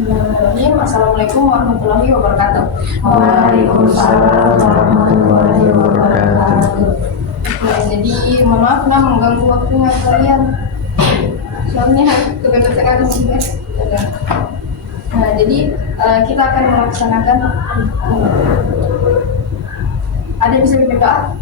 Bismillahirrahmanirrahim. Assalamualaikum warahmatullahi wabarakatuh. Waalaikumsalam warahmatullahi wabarakatuh. Jadi mohon maaf mengganggu waktunya kalian. Soalnya kepepet sekali guys. Nah, jadi kita akan melaksanakan. Ada yang bisa berdoa?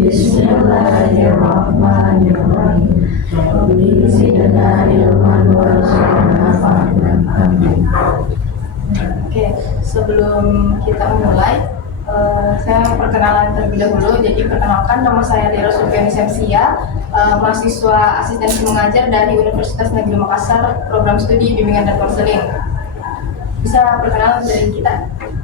Bismillahirrahmanirrahim. Rabbi zidna ilman warzuqna fahman. Amin. Oke, sebelum kita mulai, saya perkenalan terlebih dahulu. Jadi perkenalkan, nama saya Dera Sulfiani Semsia, mahasiswa asistensi mengajar dari Universitas Negeri Makassar, program studi bimbingan dan konseling. Bisa perkenalan dari kita.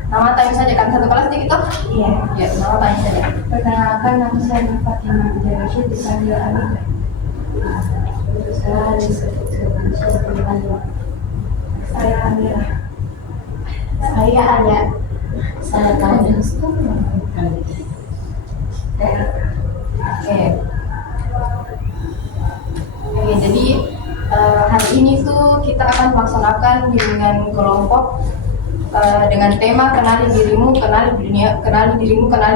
Nama tanya saja kan, satu kelas di kita? Iya. Ya, nama tanya saja. Perkenalkan, nama saya Fatimah Jarosyid, dipanggil Amida. Saya disebut sebagai saya Amira. Saya Anya. Saya Tanya. Oke, jadi hari ini tuh kita akan melaksanakan bimbingan kelompok dengan tema kenali dirimu, kenali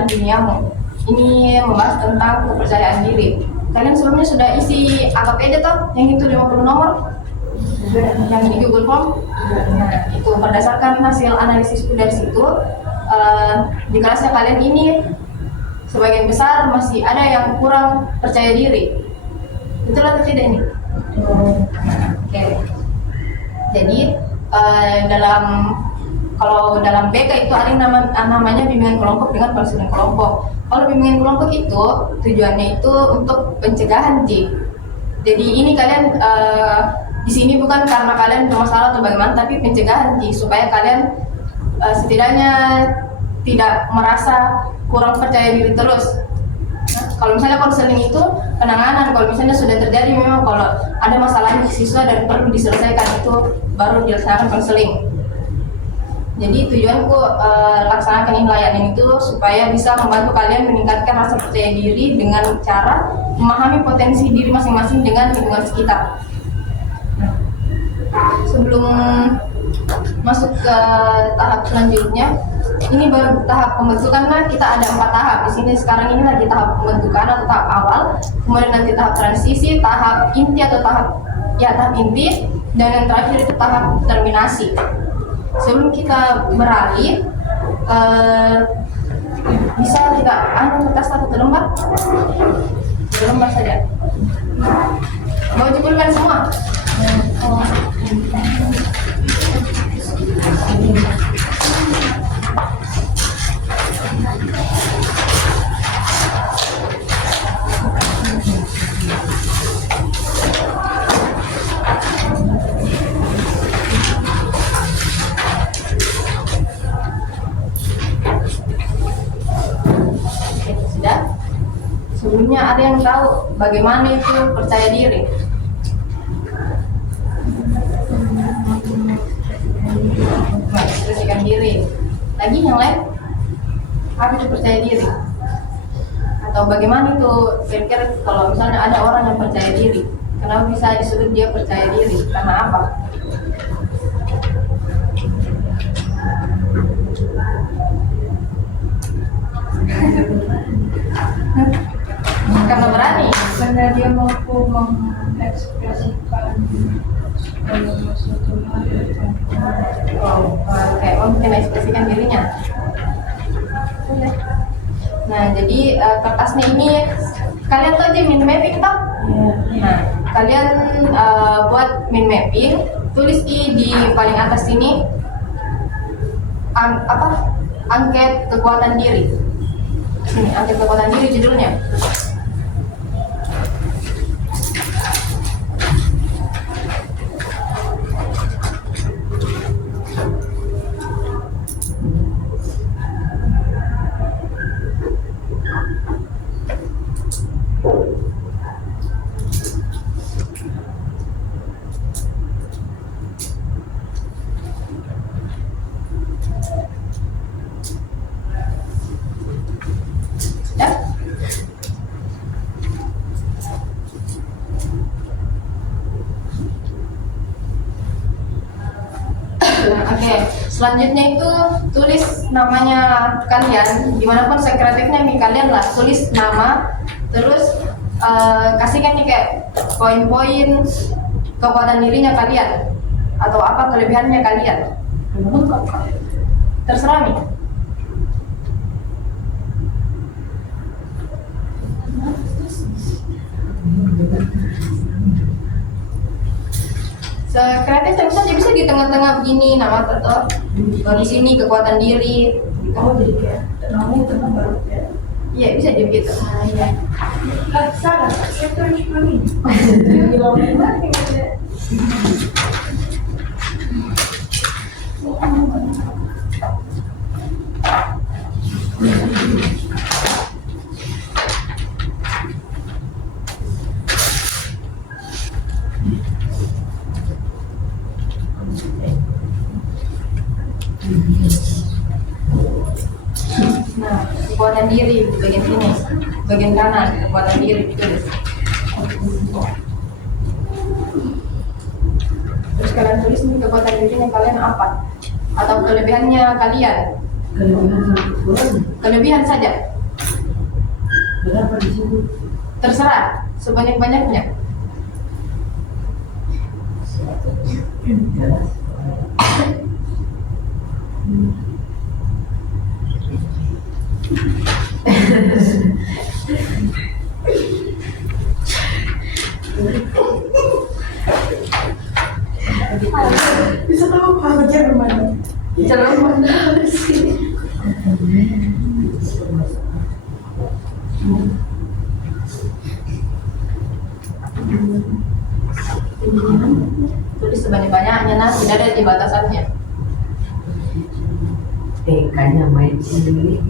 duniamu. Ini membahas tentang kepercayaan diri. Kalian sebelumnya sudah isi AKPD toh? Yang itu 50 nomor? Yang di Google Form? Nah, itu berdasarkan hasil analisisku dari situ, di kelasnya kalian ini sebagian besar masih ada yang kurang percaya diri. Betul atau tidak ini? Oke. Jadi kalau dalam BK itu ada namanya bimbingan kelompok dengan konseling kelompok. Kalau bimbingan kelompok itu tujuannya itu untuk pencegahan Jadi ini kalian di sini bukan karena kalian bermasalah atau bagaimana, tapi pencegahan supaya kalian setidaknya tidak merasa kurang percaya diri terus. Nah, kalau misalnya konseling itu penanganan, kalau misalnya sudah terjadi memang kalau ada masalah siswa dan perlu diselesaikan, itu baru dilaksanakan konseling. Jadi tujuanku laksanakan ini layanan itu supaya bisa membantu kalian meningkatkan rasa percaya diri dengan cara memahami potensi diri masing-masing dengan lingkungan sekitar. Sebelum masuk ke tahap selanjutnya, ini baru tahap pembentukan. Nah, kita ada 4 tahap. Di sini sekarang ini lagi tahap pembentukan atau tahap awal, kemudian nanti tahap transisi, tahap inti atau tahap inti, dan yang terakhir itu tahap terminasi. Sebelum kita beralih, bisa kita kertas satu lembar saja. Mau jempolkan semua? Sebelumnya ada yang tahu bagaimana itu percaya diri? Mengekspresikan diri. Lagi yang lain? Apa itu percaya diri? Atau bagaimana itu kira-kira kalau misalnya ada orang yang percaya diri, kenapa bisa disebut dia percaya diri? Karena apa? Karena berani. Karena dia mampu mengekspresikan suatu hal. Oke, mungkin ekspresikan dirinya. Nah, jadi kertasnya ini kalian tahu aja mind mapping toh? Nah, kalian buat mind mapping, tulis di paling atas sini angket kekuatan diri. Ini angket kekuatan diri judulnya. Oke, selanjutnya itu tulis namanya kalian, dimanapun sekretifnya nih kalian lah, tulis nama, terus kasihkan nih kayak poin-poin kekuatan dirinya kalian atau apa kelebihannya kalian. Terserah nih. Sekreatif tentu saja bisa di tengah-tengah begini nama atau di sini kekuatan diri. Oh jadi kayak kamu tenang baru ya. Iya bisa jadi begitu. Iya. Salah, saya tuh cuma ini. Nah, kekuatan diri di bagian sini, bagian kanan kekuatan diri ditulis. Terus kalian tulis nih kekuatan dirinya kalian apa atau kelebihannya kalian. Kelebihan saja. Berapa di sini? Terserah sebanyak-banyaknya. Bisa tahu apa Jerman? Jerman sih. Tulis sebanyak-banyaknya, nah tidak ada di batasannya. TK-nya main sendiri.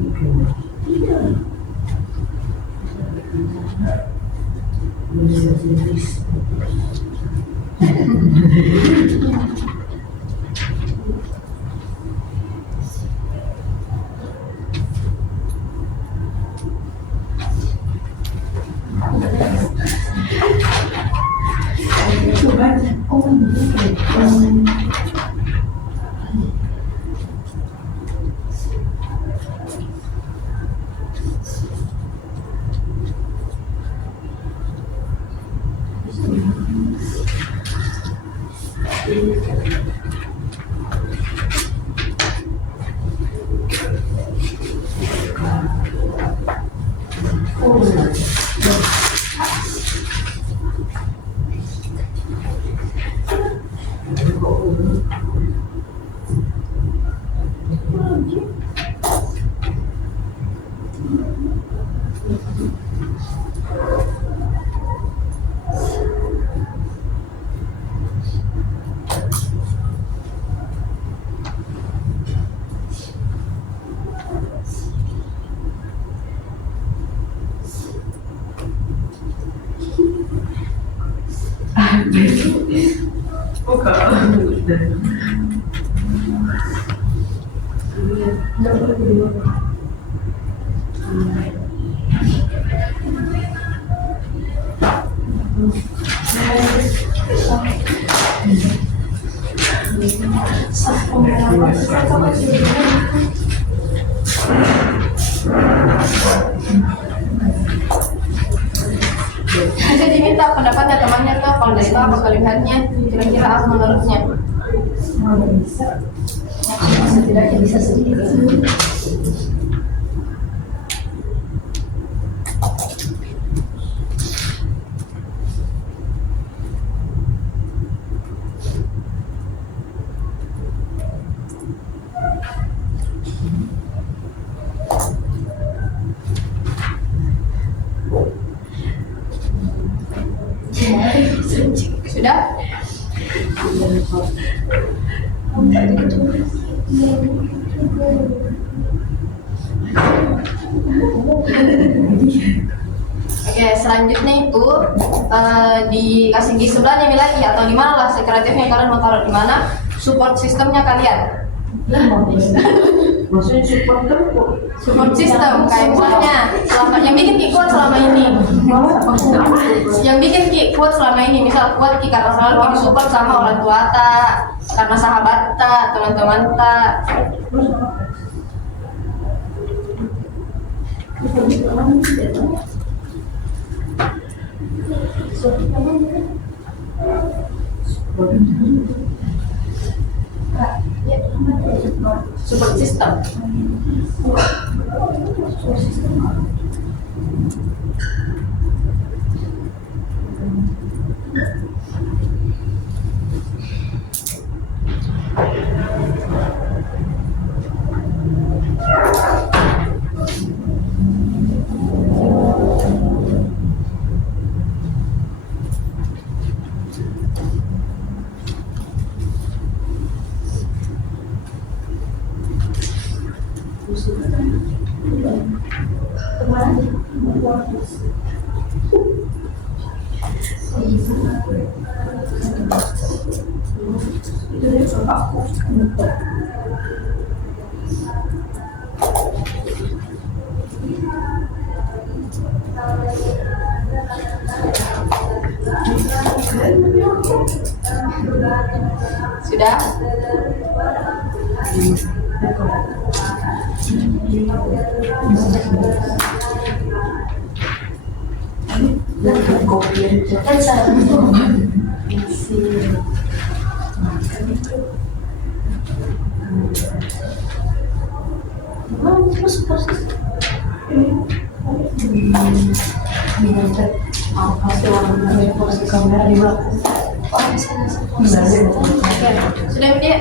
Bisa diminta pendapatnya temannya tuh kalau dari itu apa kelebihannya, kira-kira apa menurutnya. Setidaknya bisa sedikit. Sudah? Oke, selanjutnya itu dikasih di sebelahnya lagi atau di mana lah sekretifnya kalian mau taruh di mana, support sistemnya kalian. Maksudnya support kok. Support system kayak misalnya yang bikin Ki kuat selama ini. Yang bikin Ki kuat selama ini, misal kuat Ki karena selalu Ki disupport sama orang tua ta, karena sahabat ta, teman-teman ta. Support system. Sudah? Sudah dia.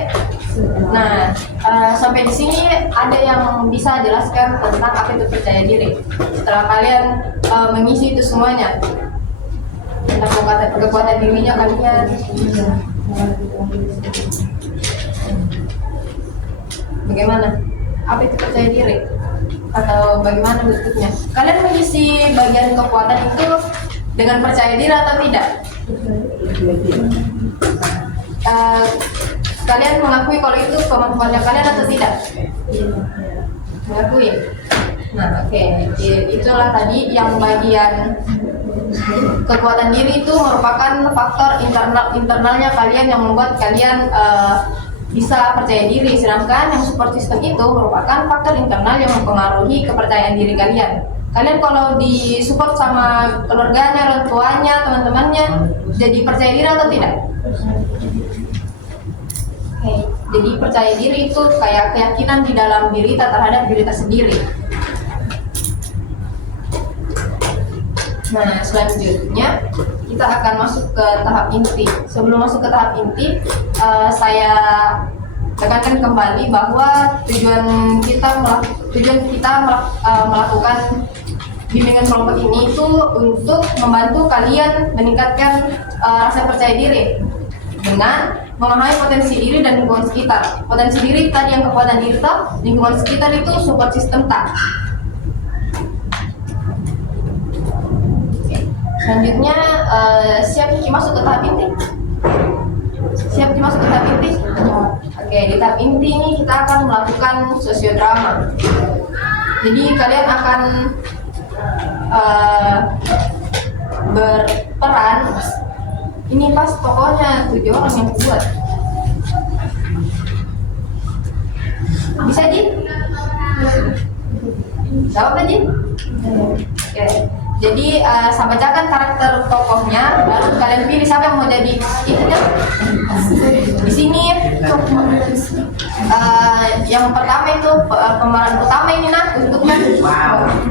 Nah, sampai di sini ada yang bisa jelaskan tentang apa itu percaya diri. Setelah kalian mengisi itu semuanya tentang kekuatan dirinya kalian. Bagaimana? Apa itu percaya diri? Atau bagaimana bentuknya? Kalian mengisi bagian kekuatan itu dengan percaya diri atau tidak? Kalian mengakui kalau itu kemampuannya kalian atau tidak? Mengakui. Nah, oke. Itulah tadi yang bagian kekuatan diri itu merupakan faktor internalnya kalian yang membuat kalian bisa percaya diri, sedangkan yang support system itu merupakan faktor internal yang mempengaruhi kepercayaan diri kalian. Kalian kalau disupport sama keluarganya, orang tuanya, teman-temannya, jadi percaya diri atau tidak? Oke, jadi percaya diri itu kayak keyakinan di dalam diri kita terhadap diri kita sendiri. Nah, selanjutnya kita akan masuk ke tahap inti. Sebelum masuk ke tahap inti, saya tekankan kembali bahwa tujuan kita melakukan bimbingan kelompok ini itu untuk membantu kalian meningkatkan rasa percaya diri dengan memahami potensi diri dan lingkungan sekitar. Potensi diri tadi yang kekuatan diri tak, lingkungan sekitar itu support system tak. Selanjutnya siap masuk ke tahap inti. Siap masuk ke tahap inti? Oke, di tahap inti ini kita akan melakukan sosiodrama. Jadi kalian akan berperan. Ini pas pokoknya 7 orang yang buat. Bisa Ji? Jawab aja. Oke. Jadi saya bacakan karakter tokohnya, baru kalian pilih siapa yang mau jadi ikutnya. Di sini yang pertama itu pemeran utama ini untuknya.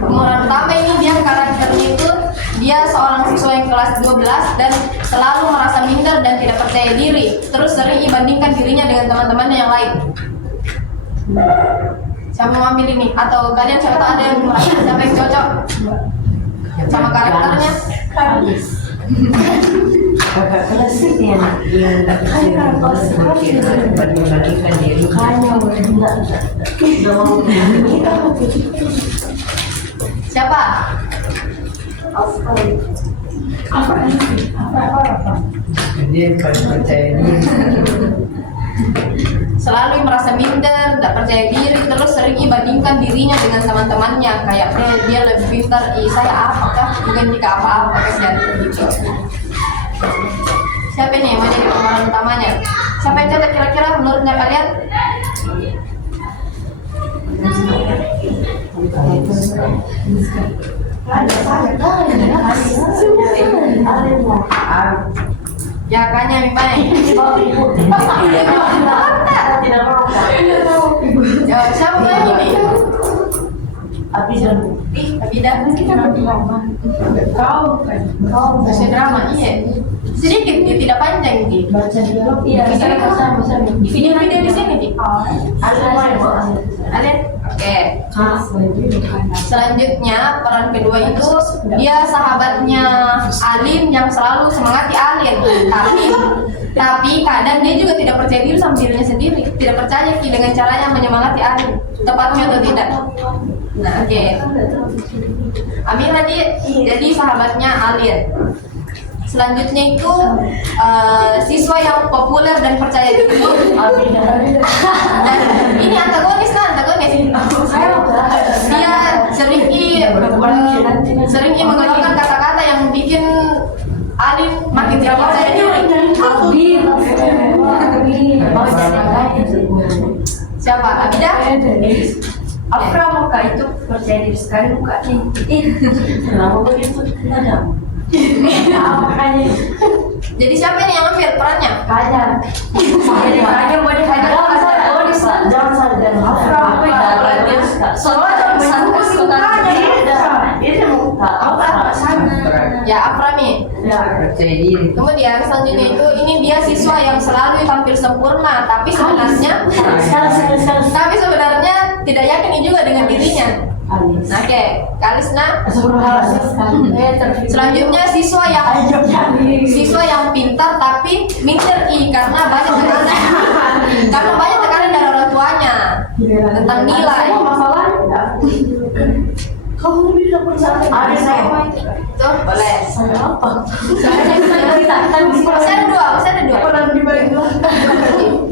Pemeran utama ini dia karakternya itu dia seorang siswa yang kelas 12 dan selalu merasa minder dan tidak percaya diri. Terus sering dibandingkan dirinya dengan teman-temannya yang lain. Siapa mau ambil ini? Atau kalian siapa tahu ada yang merasa siapa yang cocok sama karakternya? Kakak klasik yang membagi-bagikan diri. Siapa? Dia percaya diri. selalu merasa minder, tidak percaya diri, terus sering bandingkan dirinya dengan teman-temannya, kayak dia lebih pintar, saya apakah bukan jika apa-apa kan gitu. Siapa nih yang mau jadi pemeran utamanya? Siapa yang cocok kira-kira menurutnya kalian? Ya kayaknya Mipane. Siapa lagi nih? Abidan kita kau bahasa drama iya sedikit dia tidak panjang di Baca dulu. Iya, saya sama. video di sini di Alien. Oke. Selanjutnya peran kedua itu dia sahabatnya Alin yang selalu semangati Alin, tapi kadang dia juga tidak percaya diri sama dirinya sendiri, tidak percaya dengan caranya menyemangati Alin, tepatnya atau tidak. Nah, oke. Amira dia jadi sahabatnya Alin. Selanjutnya itu siswa yang populer dan percaya diri. Dan ini antagonis. Dia sering mengeluarkan kata-kata yang bikin Alin makin tidak percaya diri. Siapa? Abida? Afra muka itu percaya diri sekali mukanya. Kenapa begitu? Ada. Makanya Jadi siapa nih yang ngambil perannya? kajar. Jadi makanya boleh kajar. Jangan saja. Afra muka. Soalnya satu sukanya Ini mau Ya Afra nih. percaya diri. Kemudian selanjutnya itu ini dia siswa yang selalu tampil sempurna, tapi sebenarnya tidak yakin juga dengan dirinya. Nah, oke, Kalisna. Selanjutnya siswa yang pintar tapi minder karena banyak tekanan dari orang tuanya tentang nilai. Kamu bisa percaya Ada saya tuh boleh. saya apa? Saya ada dua. Orang di balik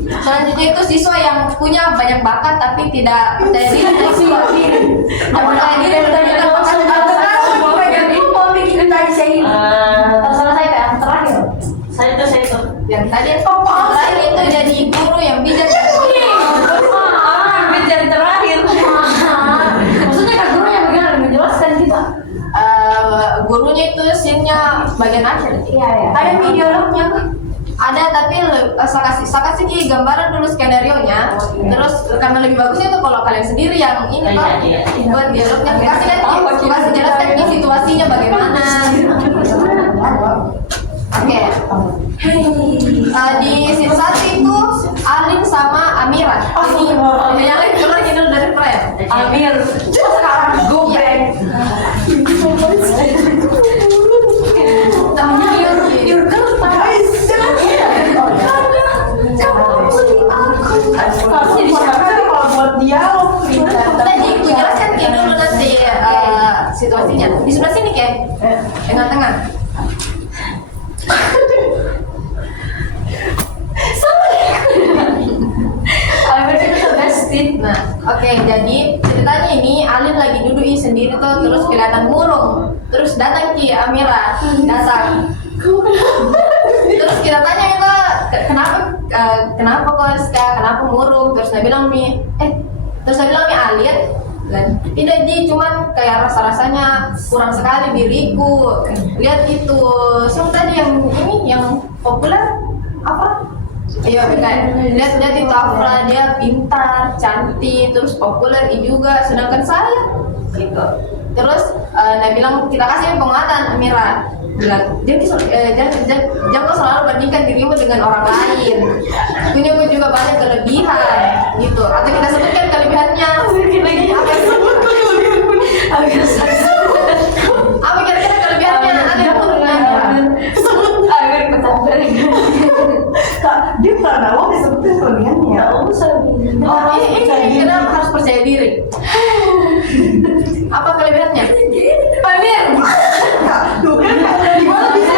Selanjutnya itu siswa yang punya banyak bakat tapi tidak percaya diri. Percaya diri dan bakat. Yang tadi itu jadi guru yang bijak. Gurunya itu scene-nya bagian akhir. Iya. Ada videolognya. Ada tapi saya kasih gambaran dulu skenario-nya. Terus karena lebih bagusnya itu kalau kalian sendiri yang ini Pak. Buat dialognya kasih jelaskan ini situasinya bagaimana. Oke. Di scene 1 itu Alin sama Amira. Jadi yang lain keluar dulu dari friend. Amir. Gobrek. Namanya jelaskan dulu nanti situasinya. Di sebelah sini kayak tengah-tengah. Nah, oke, jadi ceritanya ini Alin lagi duduk sendiri tuh, terus kelihatan murung. Terus datang Ki Amira, datang. Terus kita tanya itu kenapa kok Rizka, kenapa murung? Terus dia bilang Alin, tidak Ji, cuman kayak rasa-rasanya kurang sekali diriku. Lihat itu, tadi yang populer apa? Iya, lihat itu Afra, dia pintar, cantik, terus populer juga, sedangkan saya gitu. Terus dia bilang kita kasih penguatan Amira, bilang jangan selalu bandingkan dirimu dengan orang lain, punya juga banyak kelebihan gitu, atau kita sebutkan kelebihannya apa kira-kira kelebihannya ada yang menurutnya Kak, dia pernah awal disebutin kelebihannya. Ini kenapa harus percaya diri? Apa kelebihannya? Amir. Gimana bisa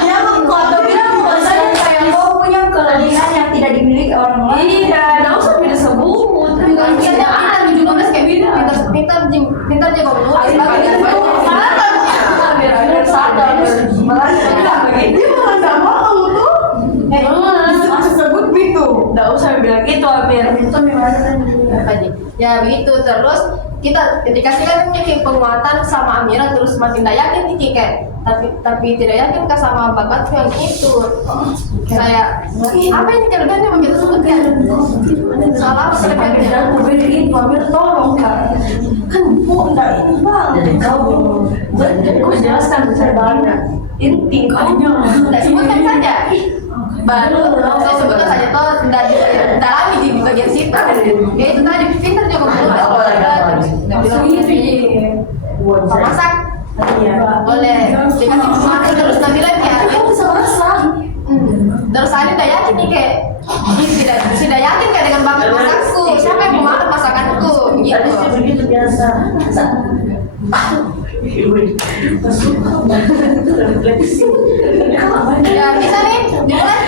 dia atau bilang saya punya kelebihan yang tidak dimiliki orang Iya, nggak usah beda sebut. Pintar juga mas kayak pintar jago menulis Biar sadar. Malah Dia malah nggak mau tuh. Disebut gitu. nggak usah bilang gitu, Amir. Itu gimana kan? apa nih? Ya begitu terus kita dikasih kan kayak penguatan sama Amira terus makin tidak yakin nih kayak tapi tidak yakin kan sama babat yang itu saya apa ini kelebihannya begitu sebutkan salah apa kelebihannya Dan beri Amir tolong kan. Kan bu nggak ini bang. Jadi kau jelaskan saya banyak. Inti kayaknya. tidak sebutkan saja baru saya sebutkan saja toh tidak dalami di bagian situ ya itu tadi pintar juga masak boleh dikasih masak terus nanti lagi ya Kamu bisa masak. terus saya tidak yakin nih kayak tidak yakin kayak dengan bakat masakku siapa yang mau makan masakanku Tadi gitu sih begitu biasa. ya bisa nih dimulai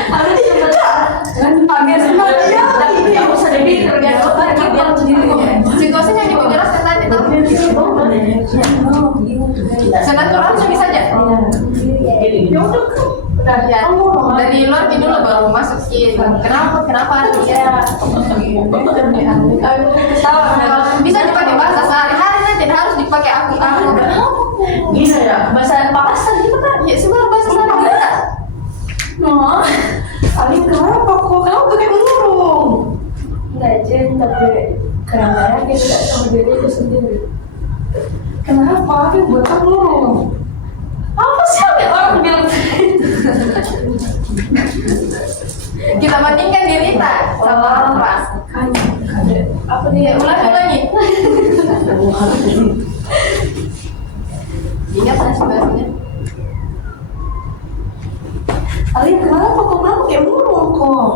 Amir semua dia. Nggak usah dipikir biar situasinya yang dijelaskan tadi tuh senatural langsung saja ya dari luar dulu baru masuk kenapa ya bisa dipakai bahasa sehari-hari nanti tidak harus dipakai aku Gila ya, bahasa papasan gitu kan? ya semua bahasa sehari-hari Amin kenapa kok kamu pakai murung? Nggak Jen, tapi kadang-kadang kita tidak sama diri itu sendiri. Kenapa Amin buat kamu murung? Apa sih yang orang bilang? kita bandingkan diri kita sama apa Apa dia? ulangi ingat masih bahasanya Amin kenapa kok kamu pakai murung kok?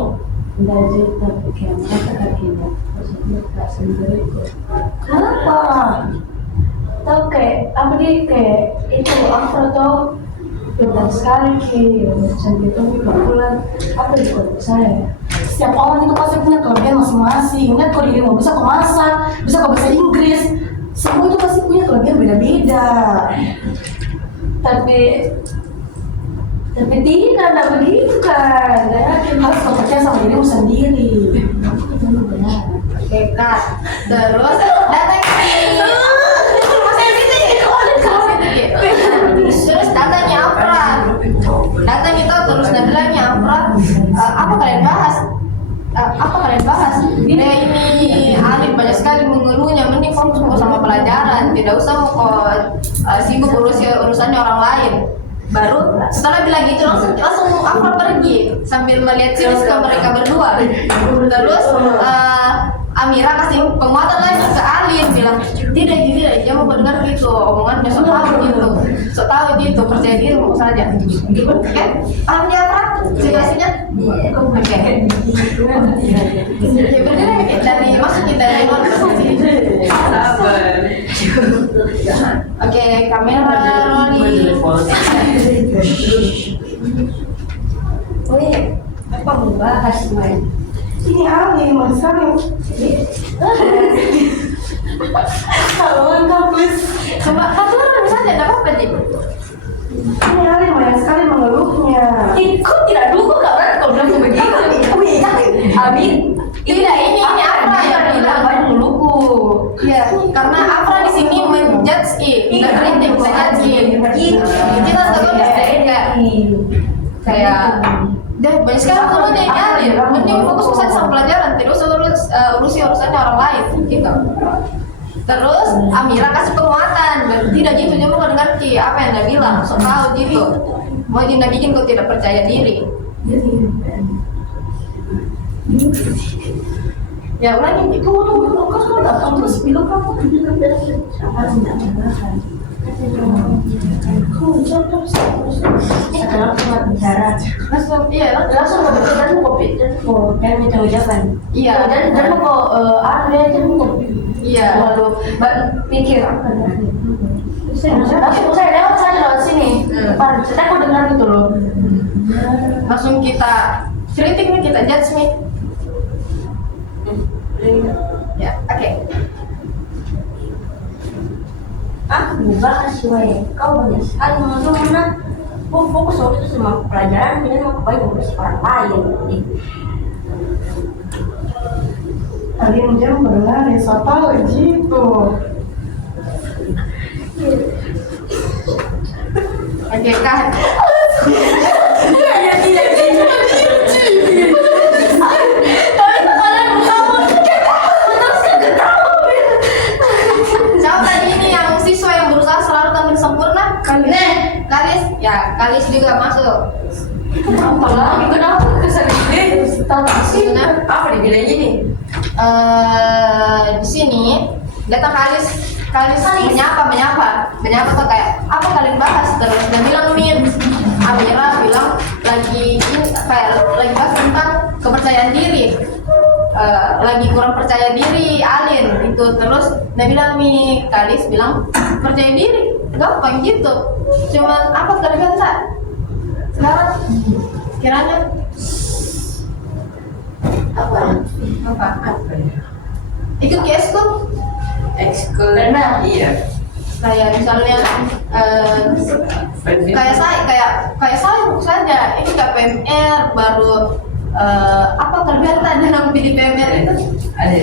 Nggak Jen, tapi kayak mereka kakinya. Maksudnya nggak sendiri kok. Kenapa? Tahu kayak apa dia kayak itu apa tuh benar sekali ki sampai itu pulang apa di kota saya. Setiap orang itu pasti punya kelebihan masing-masing. Ingat kalau dirimu bisa kok masak, bisa kok bahasa Inggris. Semua itu pasti punya kelebihan beda-beda. Tapi tidak begitu kan. Nggak yakin. Harus kau percaya sama dirimu sendiri. oke kak terus datang terus datangnya Afra datang itu terus bilangnya Afra apa kalian bahas ini Alif banyak sekali mengeluhnya mending fokus sama pelajaran tidak usah sibuk urusannya orang lain baru setelah bilang gitu langsung Afra pergi sambil melihat serius ke mereka berdua terus Amira kasih penguatan lagi ke Alin bilang tidak dia mau mendengar gitu omongannya so tahu gitu percaya diri mau saja oke paham ya Afra situasinya oke ya benar dari masuk kita dari luar sabar oke kamera rolling Oh iya, apa mau bahas main? Ini Ali, mau sekali. Tolong kau please. coba satu orang misalnya ada apa sih Ini Ali banyak sekali mengeluhnya. Ikut tidak dukung nggak berarti kau bilang begitu. Amin. tidak ini Afra yang bilang banyak melulu. ya karena Afra di sini menjudge nggak kritik menjudge kita selalu kayak deh banyak sekali kalau dia nyari mending fokus saja sama pelajaran tidak usah urusannya orang lain gitu terus Amira kasih penguatan dan tidak gitu dia mau dengar apa yang dia bilang so tahu gitu mau dia bikin kau tidak percaya diri ya ulangi Kau datang terus bilang kamu Sekarang cuma bicara. langsung Langsung mau bikin dan mau kopi dan mau kayak minta ucapan. iya Dan mau ada dan mau iya lalu pikir apa ya? Langsung saya lewat sini. Saya kok dengar itu loh. langsung kita kritik nih kita judge nih bahas ya. Kau banyak sekali ngomong mana? Kau fokus waktu itu sama pelajaran, jadi mau kembali ngurus orang lain. Kalian jam berlari, siapa gitu? Oke kak. Siapa tadi ini yang siswa yang berusaha selalu tampil sempurna? Kalis, ya Kalis juga masuk. Apa lagi? Kenapa kesini? Maksudnya Apa dibilang ini? di sini datang Kalis menyapa tuh kayak apa kalian bahas terus dia bilang Min Amira bilang lagi kayak lagi bahas tentang kepercayaan diri. Lagi kurang percaya diri Alin itu terus dia bilang nih Kalis bilang percaya diri gampang gitu cuman apa kalian Sa? Sekarang kiranya apa ikut ke ekskul Iya. kayak misalnya kayak saya saja ini KPMR baru apa kelebihan tadi dalam pilih PMR itu Ada.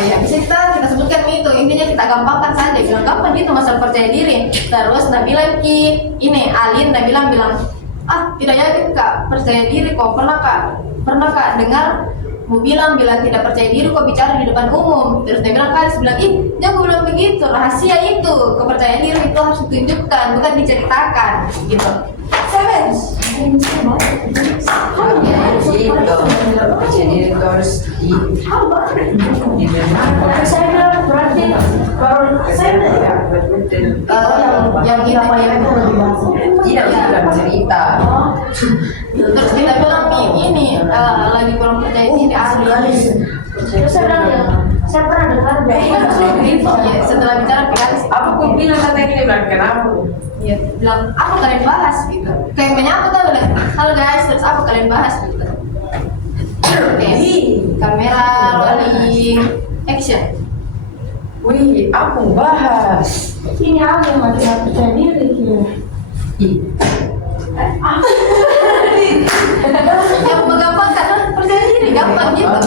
ya bisa kita sebutkan itu intinya kita gampangkan saja bilang gampang gitu masalah percaya diri terus Nabila ini Alin Nabila bilang tidak yakin kak percaya diri kok pernah kak dengar mau bilang tidak percaya diri kok bicara di depan umum terus dia bilang Kalis bilang jangan bilang begitu rahasia itu kepercayaan diri itu harus ditunjukkan bukan diceritakan gitu. Jadi itu harus Saya bilang berarti baru saya yang kita tidak dalam cerita. terus kita bilang ini lagi kurang percaya diri asli. Terus saya bilang ya, saya pernah dengar Ya, setelah bicara Kalis Apa kau bilang kata ini bilang kenapa? ya bilang apa kalian bahas gitu kayak menyapa tuh bilang halo guys terus apa kalian bahas gitu. Oke, kamera rolling action. Wih, aku bahas. Ini aku yang lagi gak percaya diri gitu. Yang menggampangkan percaya diri gampang gitu.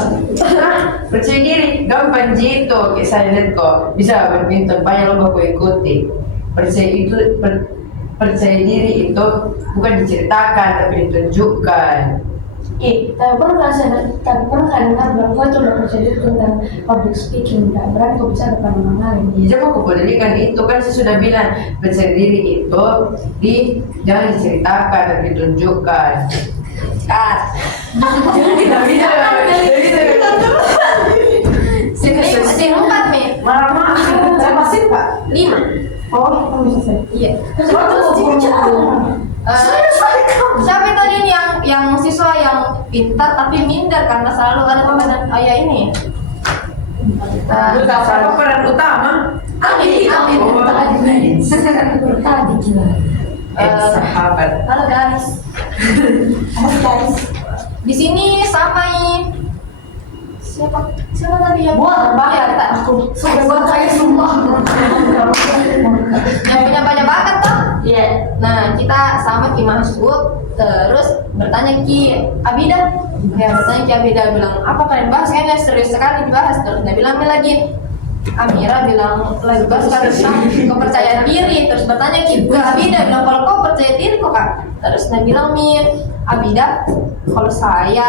Percaya diri, gampang gitu. Kayak saya lihat kok bisa badminton banyak lomba kau ikuti. Percaya diri itu bukan diceritakan tapi ditunjukkan. Tapi pernah dengar bilang kau itu udah percaya diri tentang public speaking, gak berani kau bicara depan orang lain. Jadi aku berdirikan itu kan saya sudah bilang percaya diri itu jangan diceritakan tapi ditunjukkan. Jadi tidak bisa. Masih 4 nih. Marah-marah. Saya masih Pak. 5. Oh, kamu bisa saya. Iya. Saya Siapa tadi ini yang siswa yang pintar tapi minder karena selalu ada pemahaman ayah ini? Siapa peran utama? Amin. tadi gila. Sahabat. Halo guys. Di sini sama ini. Siapa tadi yang Buat ya, bakat aku. Sudah buat saya semua. yang punya banyak bakat toh? Iya. Nah, kita sama Ki masuk, terus bertanya Ki Abida. Ya, bertanya Ki Abida bilang, apa kalian bahas? Kayaknya serius sekali dibahas. Terus dia bilang lagi, Amira bilang lagi bahas tentang kepercayaan diri. Terus bertanya Ki Abida bilang, kalau kau percaya diri kok kak? Terus dia bilang Abida, kalau saya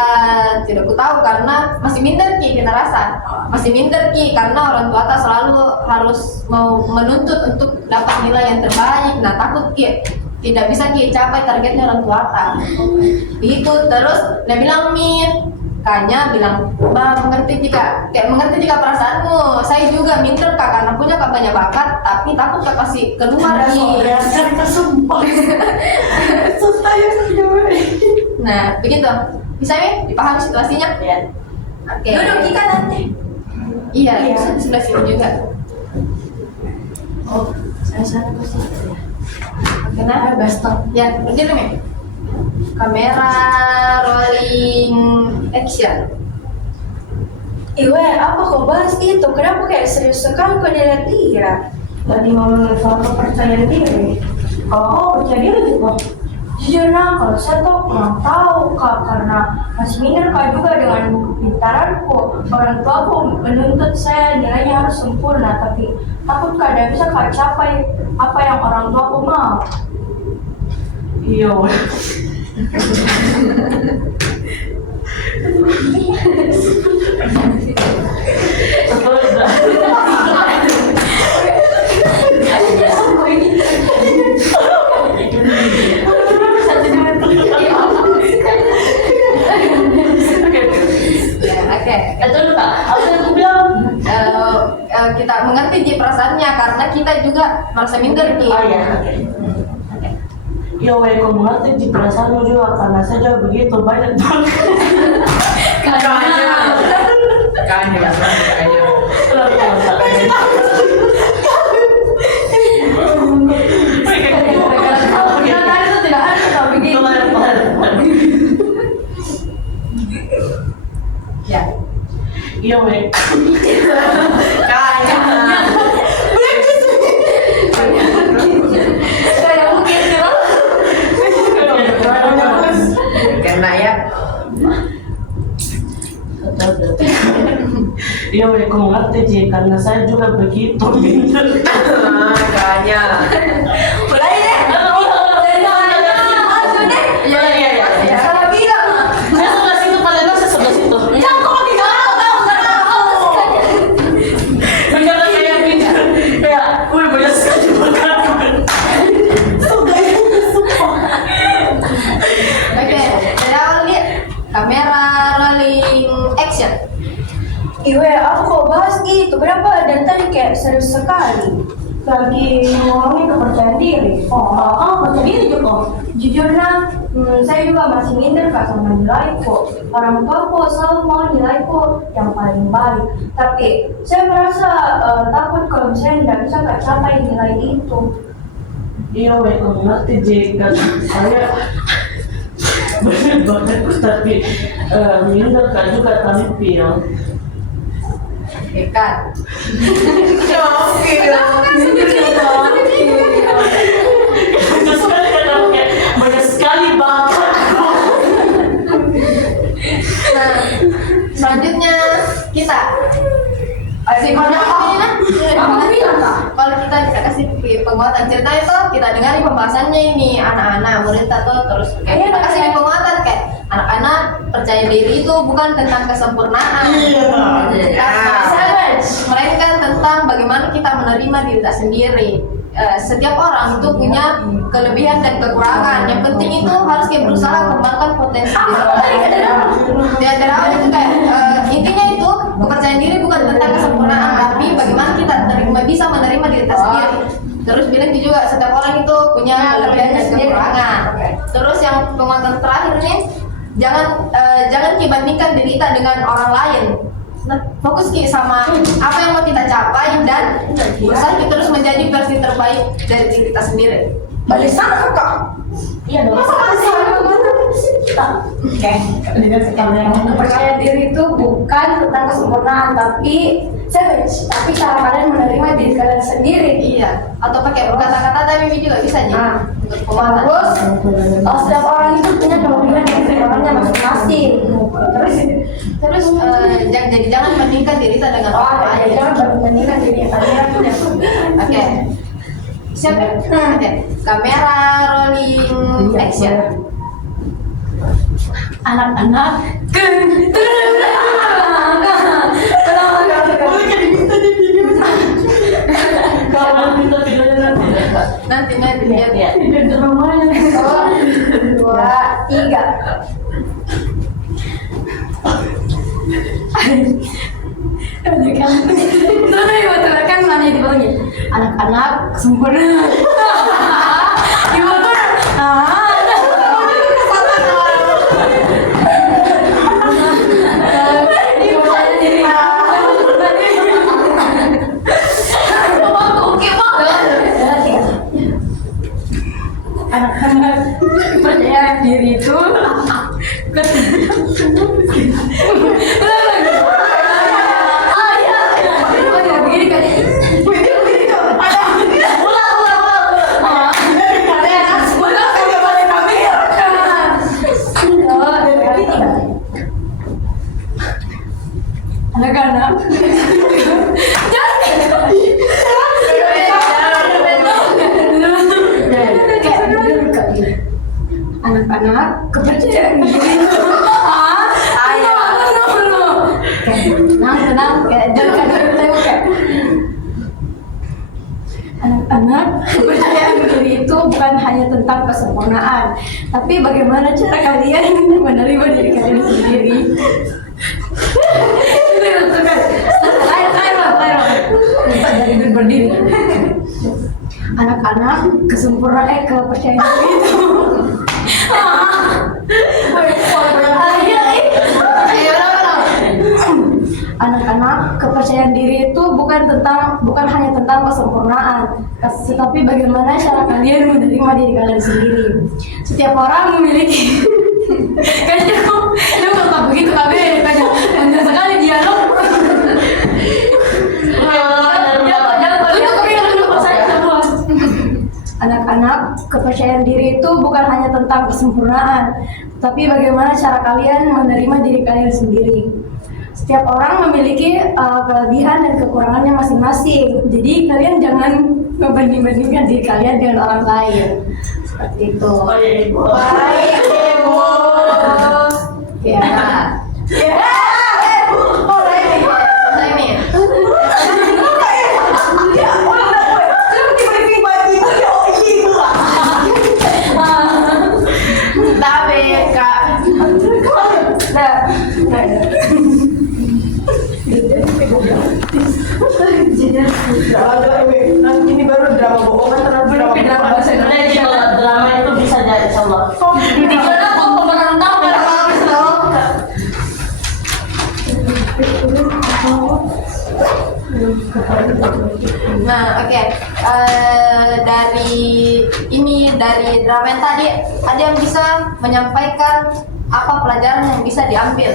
tidak ku tahu karena masih minder Ki, kita rasa masih minder Ki karena orang tua tak selalu harus mau menuntut untuk dapat nilai yang terbaik. Nah takut Ki tidak bisa Ki capai targetnya orang tua tak. Begitu terus dia bilang Kanya bilang, mengerti jika perasaanmu. Saya juga minder kak karena punya kak banyak bakat, tapi takut kak pasti keluar Ki. Nah, begitu. Bisa ya? Dipahami situasinya? Iya. Oke. Duduk kita nanti. Iya, di sebelah sini juga. Oh, saya pasti ya. Kenapa? Ya, berdiri nih. Kamera rolling action. Iwe, apa kau bahas itu? Kenapa kayak serius sekali kau dilihat dia? Tadi ngomongin soal kepercayaan diri. Kalau kau percaya diri juga? Jujur nah, kalau saya tuh kurang tahu kak, karena masih minder kak juga dengan pintaranku. Orang tua aku menuntut saya nilainya harus sempurna, tapi takut kak tidak bisa kak capai apa yang orang tua aku mau. Iya. Ya, oke. Betul tak? Apa yang aku bilang? Kita mengerti Ji perasaannya karena kita juga merasa minder Ji. Oh iya, oke. Ya, weh, kau mengerti di perasaanmu juga karena saya juga begitu banyak banget. Kayaknya. Tadi itu tidak ada kak begitu. Ya. Iya, weh. Kayak mungkin sih. Karena ya. Iya, weh, kau mengerti Ji karena saya juga begitu. Kayaknya. Mulai deh. Iya. Salah bilang. Saya sebelah situ, padahal saya sebelah situ. Yang kau tidak tahu. Bencana saya pintar. Ya, wih, banyak sekali makanan. Oke, dari awal lihat kamera rolling action. Iwe, aku kok bahas itu kenapa dan tadi kayak serius sekali. Lagi ngomongin kepercayaan diri. Percaya diri juga. Jujur nah, saya juga masih minder kak sama nilaiku. Orang tua aku selalu mau nilaiku yang paling baik. Tapi saya merasa takut kalau misalnya tidak bisa kak capai nilai itu. Iya, weh, kau mengerti Ji karena saya banyak banget tapi minder kan juga tampil. Ikan. Banyak sekali kan kayak banyak sekali bakat. Nah, selanjutnya kita kasih kalau kita kasih penguatan cerita itu kita dengar pembahasannya ini anak-anak murid atau terus kayak kita kasih penguatan kayak anak-anak percaya diri itu bukan tentang kesempurnaan, melainkan tentang bagaimana kita menerima diri kita sendiri. Setiap orang itu punya kelebihan dan kekurangan. Yang penting itu harus kita berusaha kembangkan potensi diri. Dari awal itu kayak intinya itu kepercayaan diri bukan tentang kesempurnaan, tapi bagaimana kita bisa menerima diri kita sendiri. Terus bilang juga setiap orang itu punya kelebihan dan kekurangan. Terus yang penguatan terakhir nih, jangan dibandingkan diri kita dengan orang lain. Nah, fokus Ki sama apa yang mau kita capai dan berusaha kita terus menjadi versi terbaik dari diri kita sendiri. Balik sana kak. Iya dong. Oke, kepercayaan diri itu bukan tentang kesempurnaan, tapi savage. Tapi cara kalian menerima diri kalian sendiri. Iya, atau pakai kata-kata tapi juga bisa nih untuk penguatan. Terus, setiap orang itu punya kelebihan dan kekurangannya masing-masing. Terus jangan bandingkan diri kita dengan orang lain. Jangan bandingkan diri kalian. Oke. Siap ya? Oke. Kamera rolling action. Anak-anak. Kalau minta videonya nanti. Nanti lihat ya. Dua, tiga. Kan mana di bawahnya? Anak-anak sempurna. Di bawah anak-anak percaya diri itu begini kan anak-anak anak-anak kepercayaan diri. Tenang, kayak duduk, anak-anak, kepercayaan diri itu bukan hanya tentang kesempurnaan, tapi bagaimana cara kalian menerima diri kalian sendiri. Ayo, berdiri. Anak-anak, kepercayaan diri itu. Anak-anak, kepercayaan diri itu bukan hanya tentang kesempurnaan, tetapi bagaimana cara kalian menerima diri kalian sendiri. Setiap orang memiliki kayaknya kok tak begitu kabe kayak panjang sekali dialog. Anak-anak, kepercayaan diri itu bukan hanya tentang kesempurnaan, tapi bagaimana cara kalian menerima diri kalian sendiri. Setiap orang memiliki kelebihan dan kekurangannya masing-masing. Jadi kalian jangan membanding-bandingkan diri kalian dengan orang lain. Seperti itu. Baik, Ibu. Baik, Ibu. Ya. Ini baru drama bohongan terlalu drama bahasa Jadi kalau drama itu bisa jadi insyaallah. Nah, oke. Dari drama yang tadi, ada yang bisa menyampaikan apa pelajaran yang bisa diambil?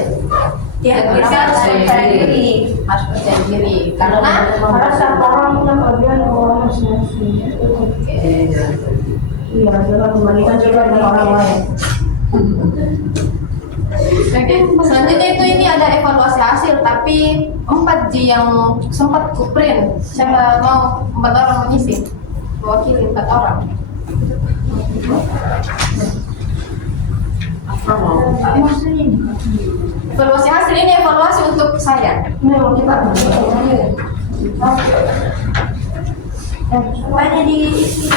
Ya, Kita harus percaya diri. Harus percaya diri karena Karena setiap orang punya kelebihan dan kekurangan masing-masing. Iya, jangan membandingkan juga dengan orang lain. Oke, selanjutnya ini ada evaluasi hasil, tapi 4G yang sempat kuprint. Saya mau 4 orang mengisi, mewakili 4 orang. apa mau? Evaluasi hasil ini evaluasi untuk saya. Ini mau kita semuanya diisi.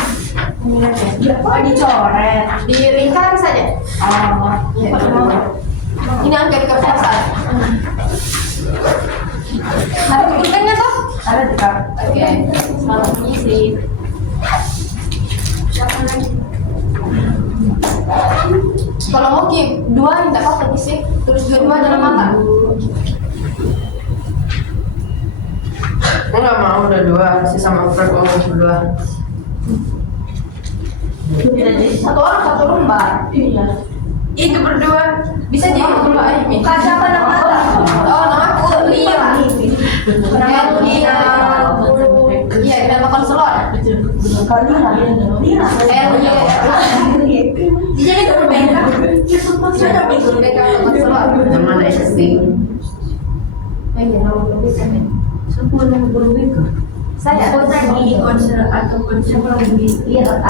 Dicoret. Diringkas saja. Iya. Ini angka kepuasan. Ada pulpennya toh? Ada di kak. Oke, selamat mengisi. Kalau mau ki 2 tidak apa-apa sih, terus 2 dalam mata. Enggak mau udah 2, sih sama Fred mau berdua. Satu orang satu lembar. Iya. Itu berdua bisa jadi berdua ini. Kak siapa nama? Oh, nama aku Lia. Nama Lia. Iya, nama konselor. Kali Lina. Lia. Jadi itu berbeda. Sudah berbeda konselor. Nama Nesting. Iya, nama berbeda. Semua nama berbeda. Saya Tadi konser atau konser lebih Lira.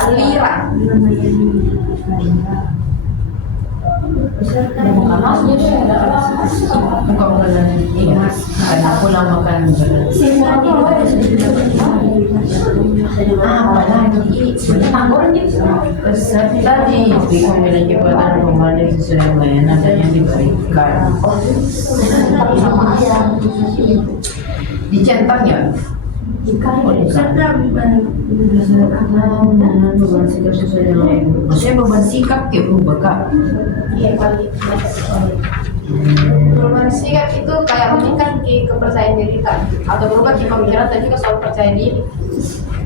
Bukan bulan ini mas, karena aku lama kan apa lagi? Tadi bisa memiliki badan memadai sesuai layanan dan yang diberikan. Dicetak ya? Beban sikap sesuai dengan maksudnya beban sikap ya berubah kak. Iya kali. Perubahan sikap itu kayak meningkat ke kepercayaan diri kan, atau berubah ke pemikiran dan juga soal percaya diri.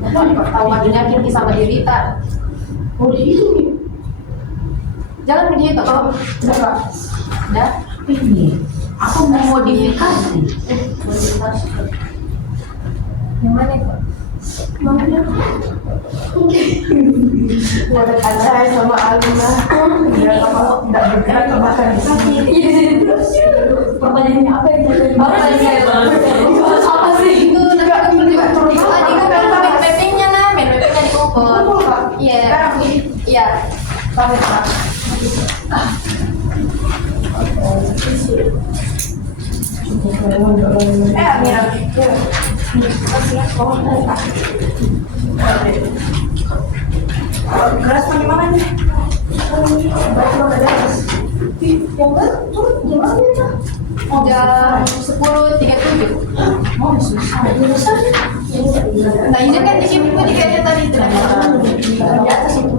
Tahu makin yakin sama diri tak. Oh di situ. Jangan begitu. Oh, udah Pak. Udah. Ini aku mau modifikasi. Modifikasi. Yang mana Pak? Buat saya sama Alina. Biar kamu tidak bergerak ke belakang di sini. pertanyaannya apa yang tadi? Apa sih? Itu nanti juga. Tadi kan main PP-nya nah, main PP-nya di kompor. Iya. Iya. Amira. Keras bagaimana nih? Yang baru turun gimana ya? Jam 10.37. Oh, susah. Nah, ini kan di sini pun juga tadi itu. Di atas itu.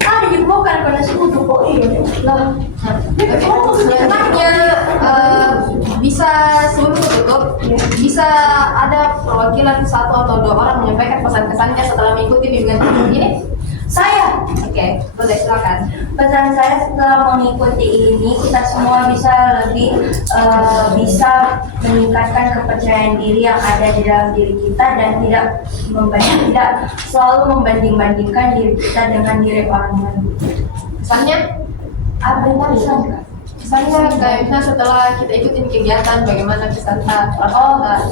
Ada juga bukan karena sekutu kok Lah, Sebenarnya bisa sebelum tutup, bisa ada perwakilan 1 atau 2 orang menyampaikan pesan-kesannya setelah mengikuti bimbingan ini. saya. Oke, boleh silakan. Pesan saya setelah mengikuti ini, kita semua bisa lebih bisa meningkatkan kepercayaan diri yang ada di dalam diri kita dan tidak selalu membanding-bandingkan diri kita dengan diri orang lain. Pesannya Apa yang tadi Kak? Misalnya kayak misalnya setelah kita ikutin kegiatan bagaimana peserta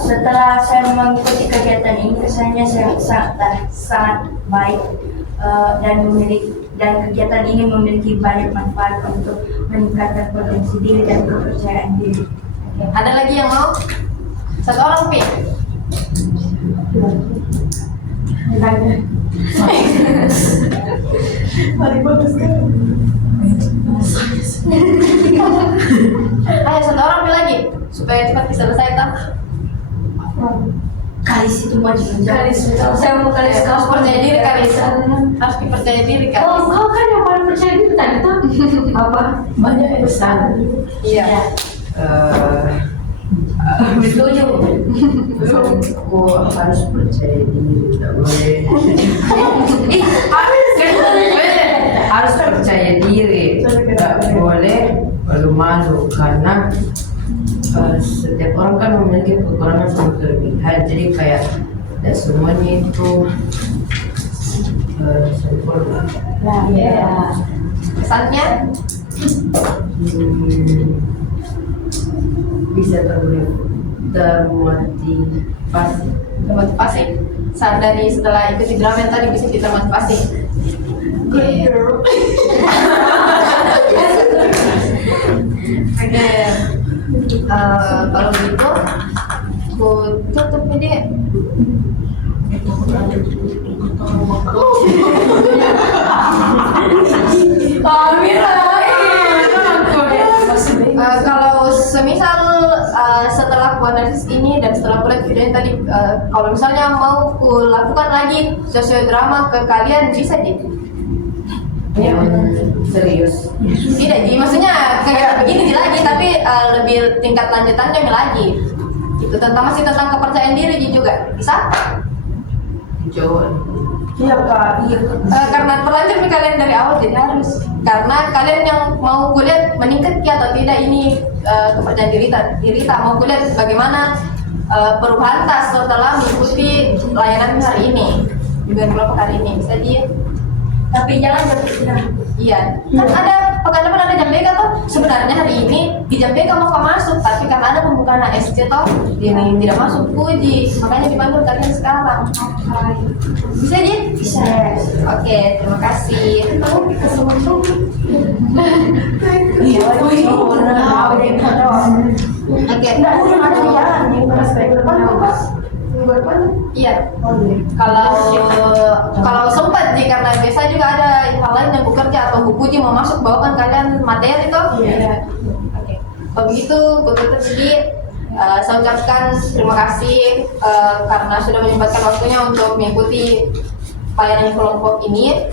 Setelah saya mengikuti kegiatan ini, kesannya saya sangat baik dan kegiatan ini memiliki banyak manfaat untuk meningkatkan potensi diri dan kepercayaan diri. ada lagi yang mau? 1 orang Pi. Ayo 1 orang Pi lagi supaya cepat bisa selesai tak? Kalis itu wajib Saya mau kalis harus percaya diri kalis. Harus dipercaya diri kan. kau kan yang paling percaya diri tadi tuh. Apa? Banyak yang besar. Iya. Setuju. Aku harus percaya diri, tidak boleh. Harus percaya diri, tidak boleh malu-malu karena setiap orang kan memiliki kekurangan dan kelebihan. Jadi kayak tidak semuanya itu sempurna. Iya. Pesannya Bisa termotivasi. termotivasi. Saat dari setelah ikuti drama yang tadi bisa termotivasi. Oke. Kalau begitu, aku tutup ini. Kalau semisal setelah ku analisis ini dan setelah ku lihat videonya tadi, kalau misalnya mau ku lakukan lagi sesuai drama ke kalian bisa jadi. Serius. Tidak, jadi maksudnya kayak begini lagi, tapi lebih tingkat lanjutannya lagi. Itu masih tentang kepercayaan diri juga, bisa? Jauh. Iya Kak, iya. Karena terlanjur nih kalian dari awal jadi harus. Karena kalian yang mau kulihat meningkat ya atau tidak ini kepercayaan diri tak mau kulihat bagaimana perubahan tas setelah mengikuti layanan hari ini, dengan kelompok hari ini bisa dia. Tapi jangan jam istirahat. Iya, kan ada pekan depan ada jam BK toh. Sebenarnya hari ini di jam BK mau masuk, tapi karena ada pembukaan ASC toh, jadi tidak masuk uji, makanya dipanggil kalian sekarang. Bisa Ji? Bisa. Oke, terima kasih. Oke. Ada di jalan nih, pas ke depan Mas. Iya. Kalau sempat Ji, karena biasa juga ada hal lain yang bekerja atau buku Ji mau masuk bawakan kalian materi toh. Iya. Oke. Kalau begitu, tutup jadi saya ucapkan terima kasih karena sudah menyempatkan waktunya untuk mengikuti pelayanan kelompok ini.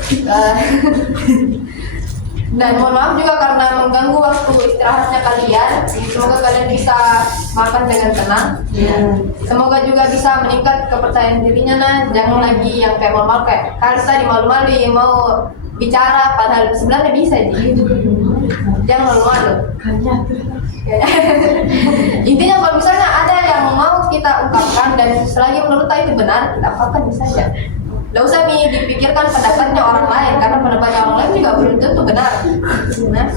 Dan mohon maaf juga karena mengganggu waktu istirahatnya kalian. Semoga kalian bisa makan dengan tenang. Semoga juga bisa meningkat kepercayaan dirinya. Nah, jangan lagi yang kayak malu-malu kayak Karis tadi malu-malu mau bicara padahal sebenarnya bisa jadi. Jangan malu-malu. Intinya kalau misalnya ada yang mau kita ungkapkan dan selagi menurut kita itu benar, kita ungkapkan bisa saja. Nggak usah nih dipikirkan pendapatnya orang lain, karena pendapatnya orang lain juga belum tentu benar. Nah,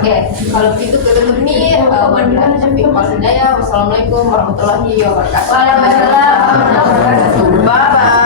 oke, kalau begitu tutup nih. Wabillahi taufiq wal hidayah. Wassalamualaikum warahmatullahi wabarakatuh. Waalaikumsalam. Bye bye.